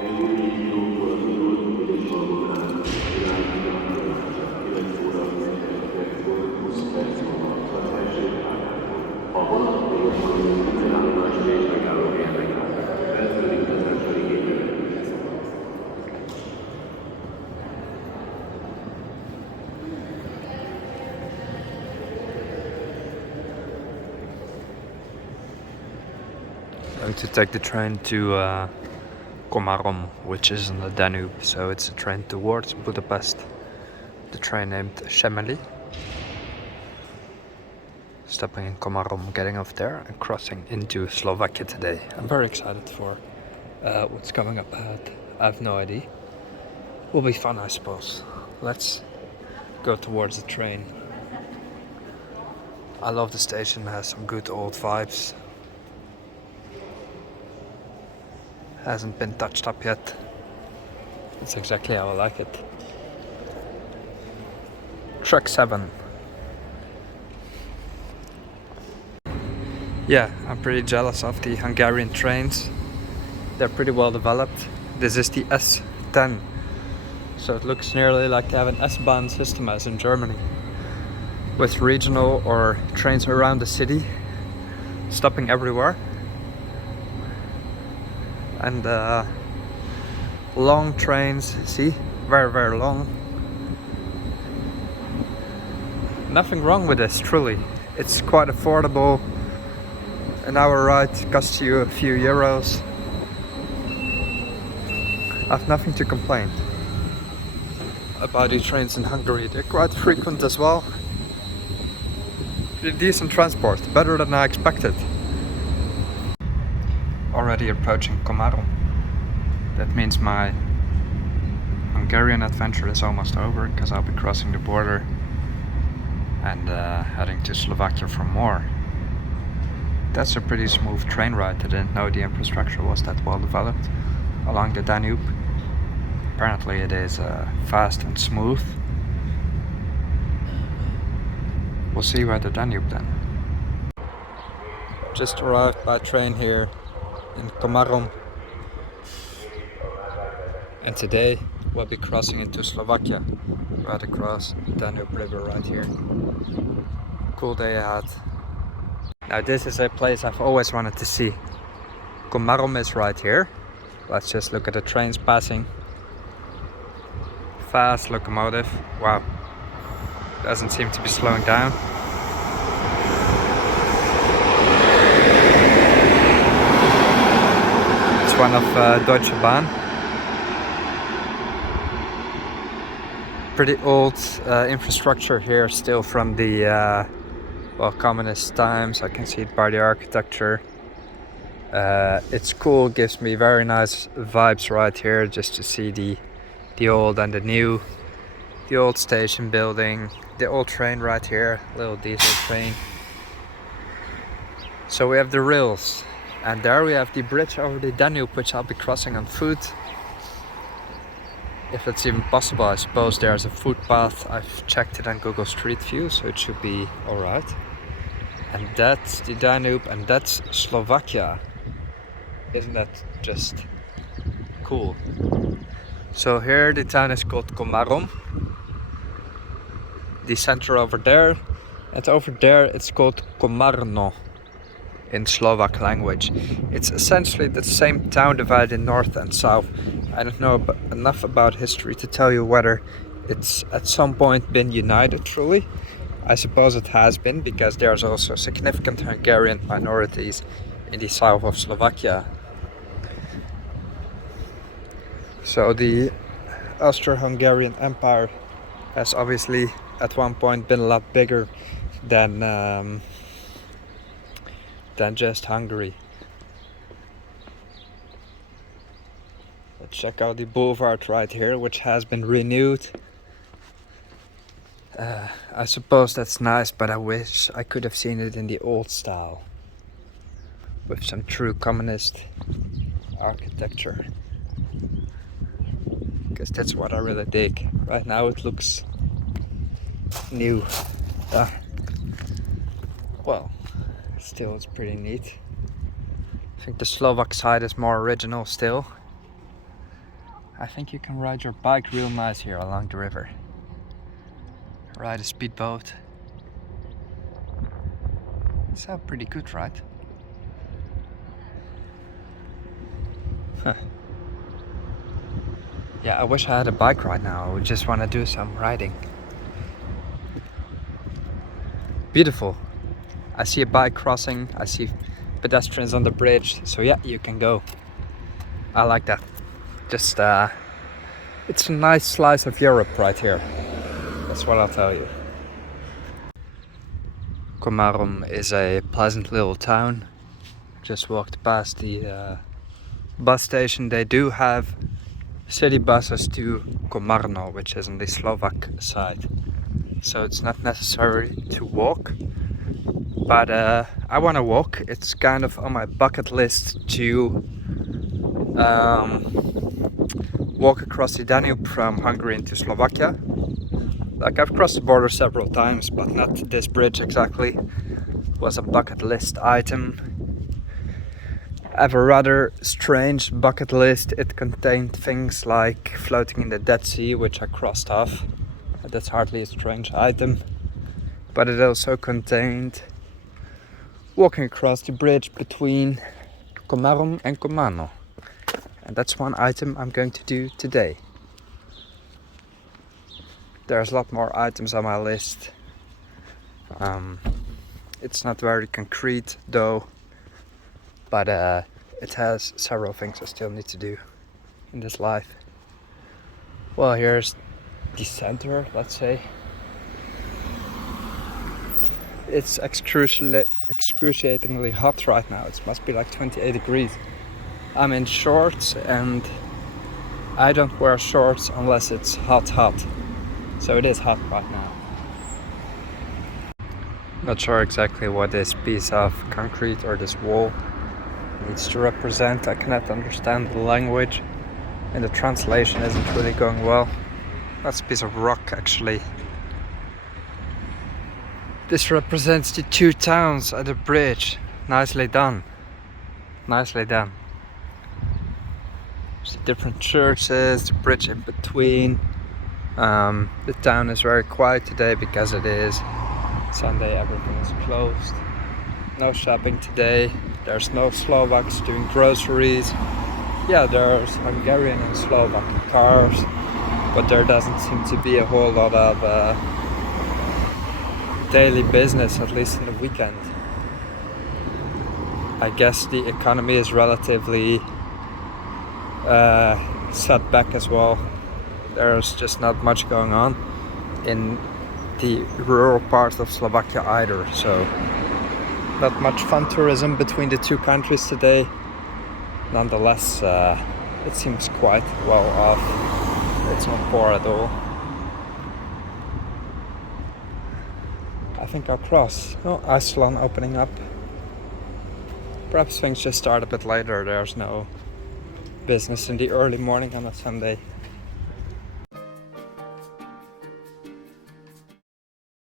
Going to take the train to Komárom, which is on the Danube, so it's a train towards Budapest. The train named Semeli. Stopping in Komárom, getting off there and crossing into Slovakia today. I'm very excited for what's coming up ahead. I have no idea. Will be fun, I suppose. Let's go towards the train. I love the station, it has some good old vibes. Hasn't been touched up yet. It's exactly how I like it. Truck 7. Yeah, I'm pretty jealous of the Hungarian trains. They're pretty well developed. This is the S10. So it looks nearly like they have an S-Bahn system as in Germany. With regional or trains around the city, stopping everywhere. And long trains, see? Very, very long. Nothing wrong with this, truly. It's quite affordable. An hour ride costs you a few euros. I have nothing to complain about the trains in Hungary. They're quite frequent as well. Pretty decent transport, better than I expected. Already approaching Komárom. That means my Hungarian adventure is almost over, because I'll be crossing the border and heading to Slovakia for more. That's a pretty smooth train ride. I didn't know the infrastructure was that well developed along the Danube. Apparently it is fast and smooth. We'll see you at the Danube then. Just arrived by train here in Komárom, and today we'll be crossing into Slovakia right across the Danube River right here. Cool day ahead. Now this is a place I've always wanted to see. Komárom is right here. Let's just look at the trains passing. Fast locomotive. Wow. Doesn't seem to be slowing down. It's one of Deutsche Bahn. Pretty old infrastructure here, still from the communist times. I can see it by the architecture. It's cool, gives me very nice vibes right here, just to see the old and the new. The old station building, the old train right here, little diesel train. So we have the rails, and there we have the bridge over the Danube, which I'll be crossing on foot. If it's even possible, I suppose there's a footpath. I've checked it on Google Street View, so it should be alright. And that's the Danube, and that's Slovakia. Isn't that just cool? So here the town is called Komárom. The center over there, and over there it's called Komárno in Slovak language. It's essentially the same town divided in north and south. I don't know enough about history to tell you whether it's at some point been united truly. I suppose it has been, because there's also significant Hungarian minorities in the south of Slovakia. So the Austro-Hungarian Empire has obviously at one point been a lot bigger than just Hungary. Let's check out the boulevard right here, which has been renewed. I suppose that's nice, but I wish I could have seen it in the old style, with some true communist architecture, because that's what I really dig. Right now it looks new. Well, still it's pretty neat. I think the Slovak side is more original still. I think you can ride your bike real nice here along the river. Ride a speedboat. It's all pretty good, right? Huh. Yeah, I wish I had a bike right now. I would just want to do some riding. Beautiful. I see a bike crossing. I see pedestrians on the bridge. So yeah, you can go. I like that. Just it's a nice slice of Europe right here. That's what I'll tell you. Komárom is a pleasant little town. Just walked past the bus station. They do have city buses to Komárno, which is on the Slovak side. So it's not necessary to walk. But I want to walk. It's kind of on my bucket list to walk across the Danube from Hungary into Slovakia. Like, I've crossed the border several times, but not this bridge exactly. It was a bucket list item. I have a rather strange bucket list. It contained things like floating in the Dead Sea, which I crossed off. That's hardly a strange item. But it also contained walking across the bridge between Komárom and Komárno. And that's one item I'm going to do today. There's a lot more items on my list. It's not very concrete though, but it has several things I still need to do in this life. Well, here's the center, let's say. It's excruciatingly hot right now. It must be like 28 degrees. I'm in shorts and I don't wear shorts unless it's hot. So it is hot right now. Not sure exactly what this piece of concrete or this wall needs to represent. I cannot understand the language and the translation isn't really going well. That's a piece of rock actually. This represents the two towns at the bridge. Nicely done. Nicely done. There's the different churches, the bridge in between. The town is very quiet today because it is Sunday, everything is closed. No shopping today. There's no Slovaks doing groceries. Yeah, there's Hungarian and Slovak cars, but there doesn't seem to be a whole lot of daily business, at least in the weekend. I guess the economy is relatively set back as well. There's just not much going on in the rural parts of Slovakia either, so not much fun tourism between the two countries today. Nonetheless, it seems quite well off. It's not poor at all. I think I'll cross. Oh, Iceland opening up. Perhaps things just start a bit later. There's no business in the early morning on a Sunday.